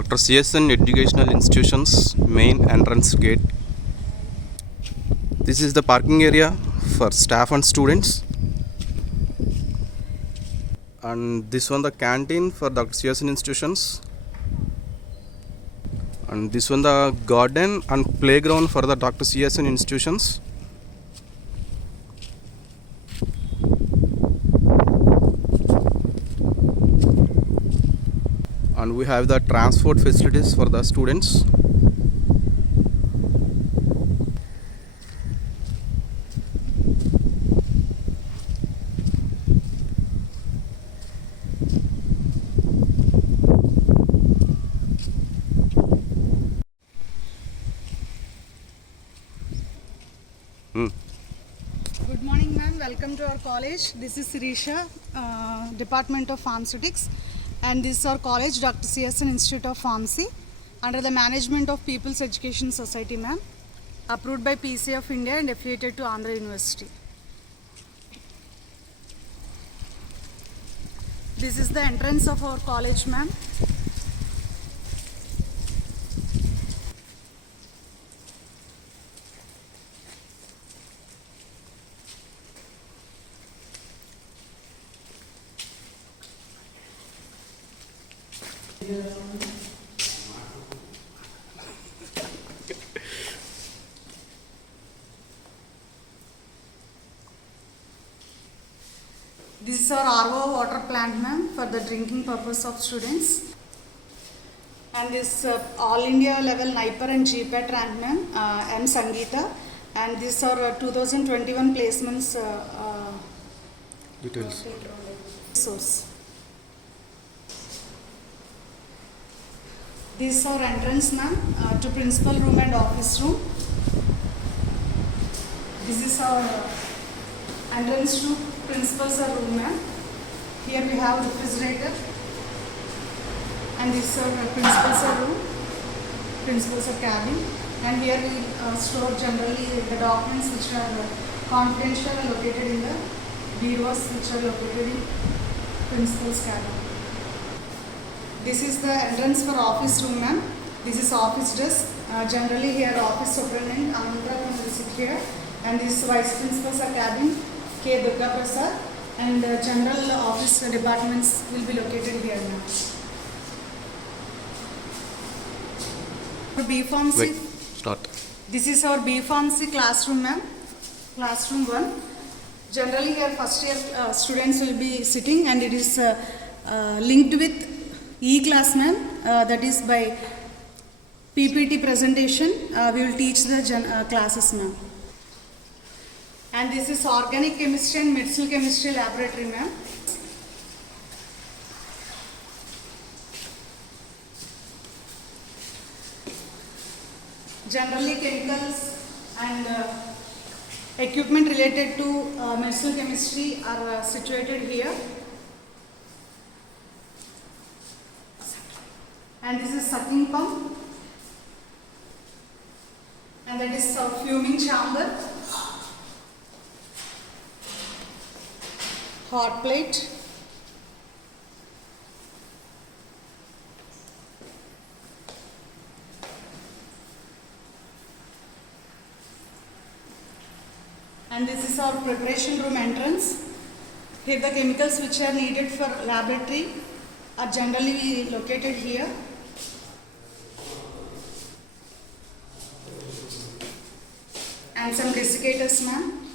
Dr. CSN Educational Institutions main entrance gate. This is the parking area for staff and students, and this one the canteen for Dr. CSN institutions, and this one the garden and playground for the Dr. CSN institutions. And we have the transport facilities for the students. Good morning, ma'am. Welcome to our college. This is Sirisha, Department of Pharmaceutics, and this is our college, Dr. CSN Institute of Pharmacy, under the management of People's Education Society, ma'am, approved by PCA of India and affiliated to Andhra University. This is the entrance of our college, ma'am. This is our RO water plant, ma'am, for the drinking purpose of students. And this all India level NIPER and GPAT rank, ma'am, M. Sangeeta. And this are 2021 placements Details. source. This is our entrance, ma'am, to principal room and office room. This is our entrance to principal's room, ma'am. Here we have refrigerator, and this is our principal's room, principal's cabin. And here we store generally the documents which are confidential and located in the bureaus which are located in principal's cabin. This is the entrance for office room, ma'am. This is office desk. Generally here office superintendent Anandra will visit here, and this vice principal's cabin K. Durga Prasad, and general office departments will be located here now. For B Pharmacy, Start. this is our B Pharmacy classroom, ma'am. Classroom 1. Generally here first year students will be sitting, and it is linked with E-class, ma'am. That is by PPT presentation. We will teach the classes, ma'am. And this is organic chemistry and medicinal chemistry laboratory, ma'am. Generally chemicals and equipment related to medicinal chemistry are situated here. And this is sucking pump. And that is fuming chamber. Hot plate. And this is our preparation room entrance. Here the chemicals which are needed for laboratory are generally located here. And some desiccators, ma'am.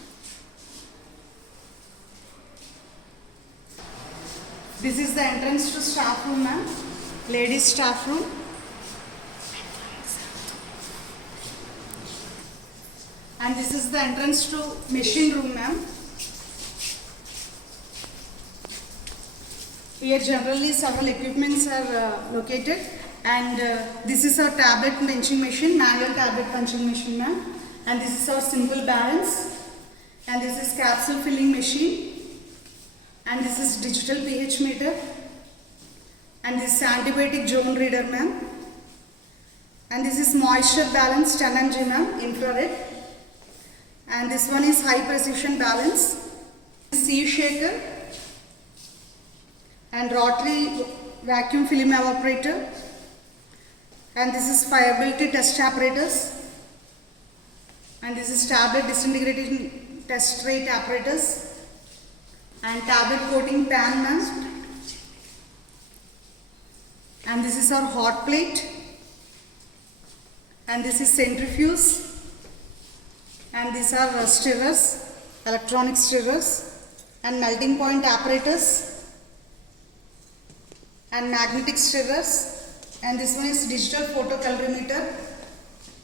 This is the entrance to staff room, ma'am. Ladies staff room. And this is the entrance to machine room, ma'am. Here generally several equipments are located, and this is our tablet punching machine, manual tablet punching machine, ma'am. And this is our simple balance, and this is capsule filling machine, and this is digital pH meter, and this is antibiotic zone reader, ma'am. And this is moisture balance 10 mg, ma'am, infrared. And this one is high precision balance, sea shaker, and rotary vacuum film evaporator, And this is fiability test apparatus. And this is tablet disintegration test rate apparatus. And tablet coating pan ma'am. And this is our hot plate. And this is centrifuge. And these are stirrers, electronic stirrers, and melting point apparatus, and magnetic stirrers. And this one is digital photocalorimeter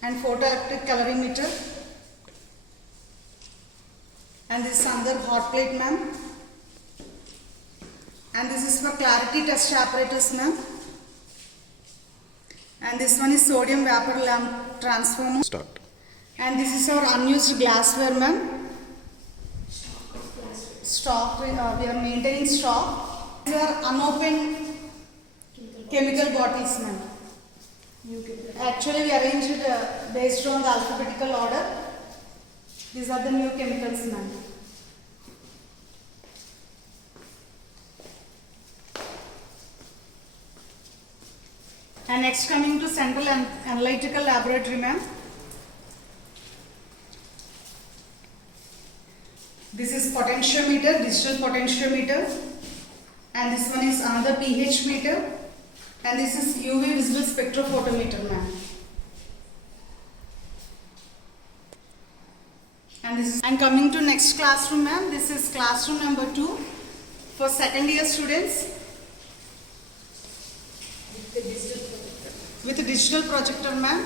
and photoelectric calorimeter. And this is another hot plate ma'am. And this is for clarity test apparatus ma'am. And this one is sodium vapor lamp transformer. Start. And this is our unused glassware ma'am. Stock, we are maintaining stock. These are unopened chemical bottles ma'am. Actually we arranged it based on the alphabetical order. These are the new chemicals ma'am. And next coming to Central Analytical Laboratory ma'am. This is potentiometer, digital potentiometer, and this one is another pH meter, and this is UV visible spectrophotometer ma'am. And coming to next classroom ma'am, this is classroom number 2 for second year students with a digital projector ma'am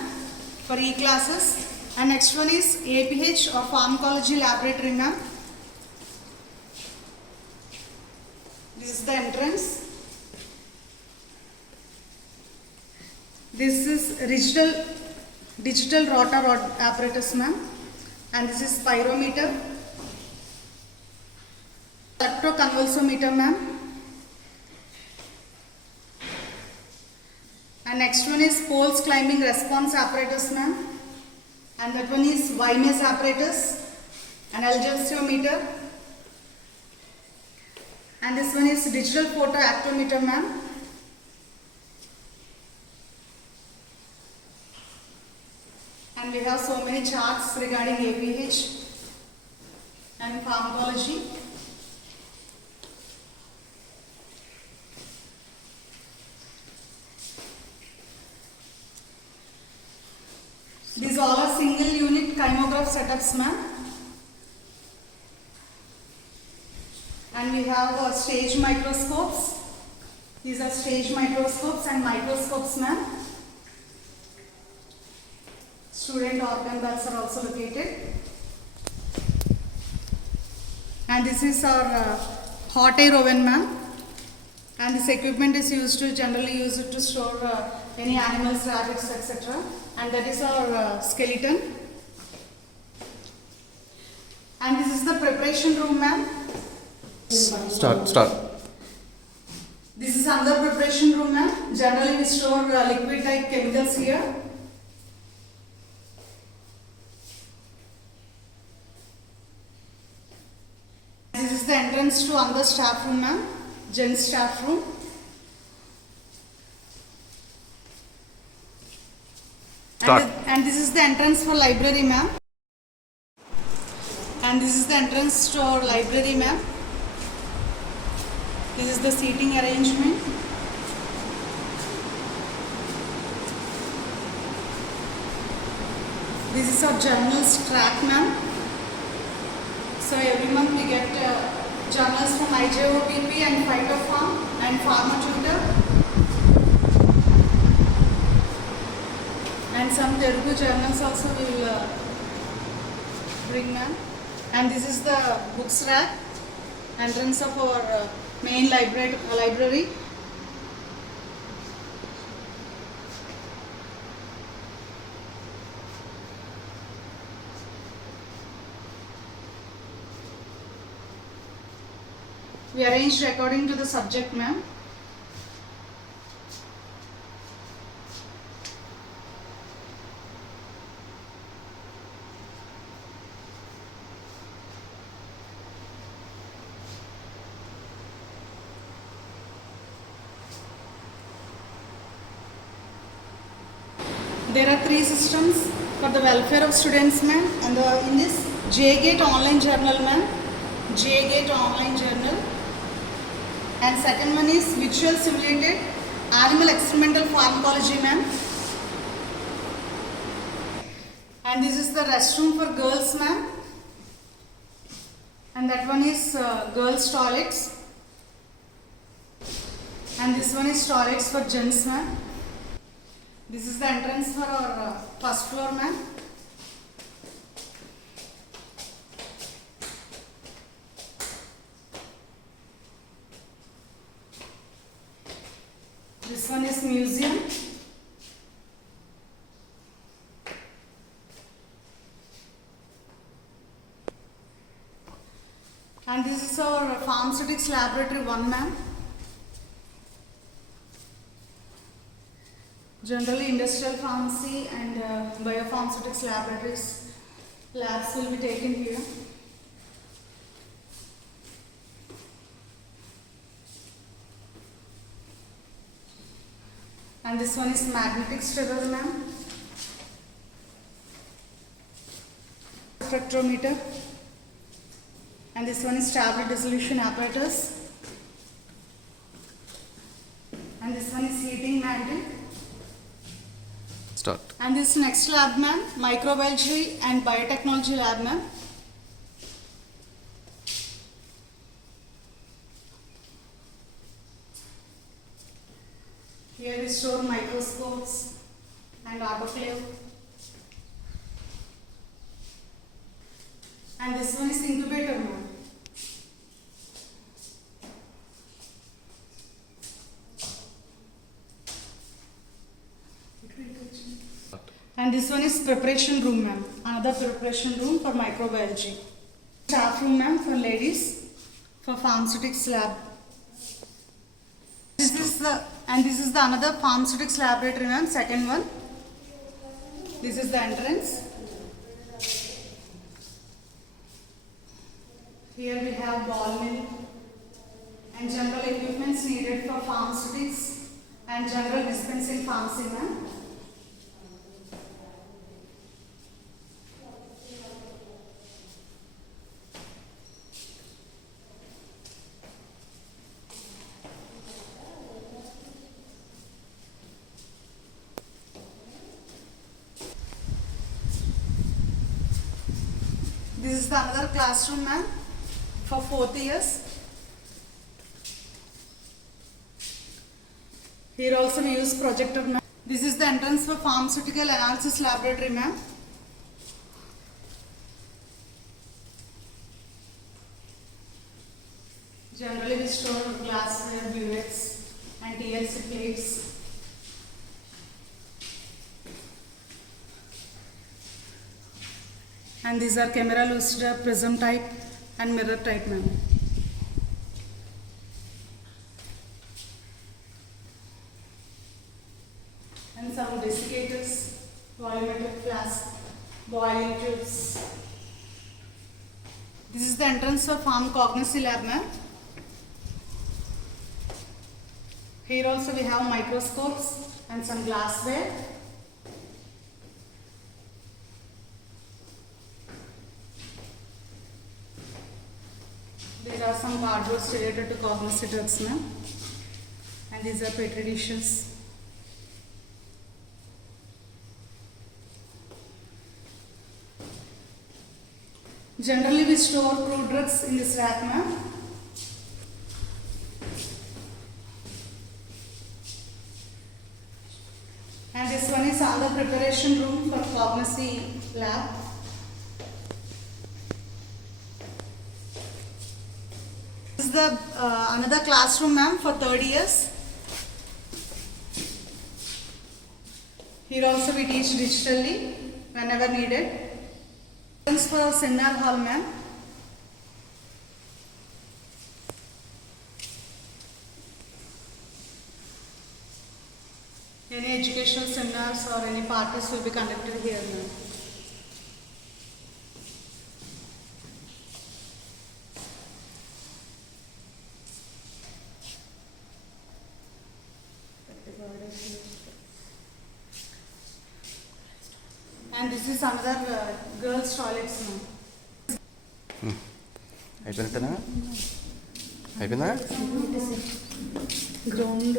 for e-classes. And next one is APH or pharmacology laboratory ma'am. This is the entrance. This is digital rotor rod apparatus ma'am. And this is pyrometer, electroconvulsometer ma'am. And next one is pulse climbing response apparatus ma'am. And that one is Weimer's apparatus, an algensiometer. And this one is digital photoactometer ma'am. And we have so many charts regarding APH and pharmacology. These all are single unit chymograph setups ma'am. And we have stage microscopes. These are stage microscopes and microscopes ma'am. Student organ bells are also located. And this is our hot air oven ma'am. And this equipment is generally used to store any animals, rabbits, etc. And that is our skeleton. And this is the preparation room ma'am. Start. This is another preparation room ma'am. Generally we store liquid type chemicals here. This is the entrance to another staff room ma'am. Gents staff room. Start. And this is the entrance for library ma'am. And this is the entrance to our library ma'am. This is the seating arrangement. This is our journals track ma'am. So every month we get journals from IJOPP and Phytofarm and Pharma Tutor. And some Telugu journals also will bring ma'am. And this is the books rack, entrance of our main library. We arranged according to the subject ma'am. There are three systems for the welfare of students, ma'am. And in this JGate online journal, ma'am. JGate online journal. And second one is visual simulated animal experimental pharmacology, ma'am. And this is the restroom for girls, ma'am. And that one is girls' toilets. And this one is toilets for gents, ma'am. This is the entrance for our first floor, ma'am. This one is museum. And this is our pharmaceutics laboratory 1, ma'am. Generally industrial pharmacy and biopharmaceutics labs will be taken here. And this one is magnetic stirrer, ma'am. Spectrometer. And this one is tablet dissolution apparatus. And this one is heating mantle. Start. And this next lab, ma'am, microbiology and biotechnology lab, ma'am. Here we store microscopes and autoclave. And this one is incubator, ma'am. And this one is preparation room, ma'am. Another preparation room for microbiology. Staff room, ma'am, for ladies, for pharmaceutics lab. This is the another pharmaceutics laboratory, ma'am. Second one. This is the entrance. Here we have ball mill and general equipments needed for pharmaceutics and general dispensing pharmacy, ma'am. This is the another classroom, ma'am, for 4th years. Here also we use projector, ma'am. This is the entrance for pharmaceutical analysis laboratory, ma'am. Generally we store glassware, buvettes and TLC plates. And these are camera lucida, prism type and mirror type, ma'am. And some desiccators, volumetric flask, boiling tubes. This is the entrance for pharmacognosy lab, ma'am. Here also we have microscopes and some glassware. There are some cardboards related to cognosy drugs, ma'am. And these are petri dishes. Generally we store crude drugs in this rack, ma'am. And this one is another preparation room for cognosy lab. This is the another classroom, ma'am, for 3rd years. Here also we teach digitally whenever needed. This is for seminar hall, ma'am. Any educational seminars or any parties will be conducted here, ma'am. And this is another girls' toilets, ma'am. అయిపోయినట్టేనా అయిపోయిందా Ground.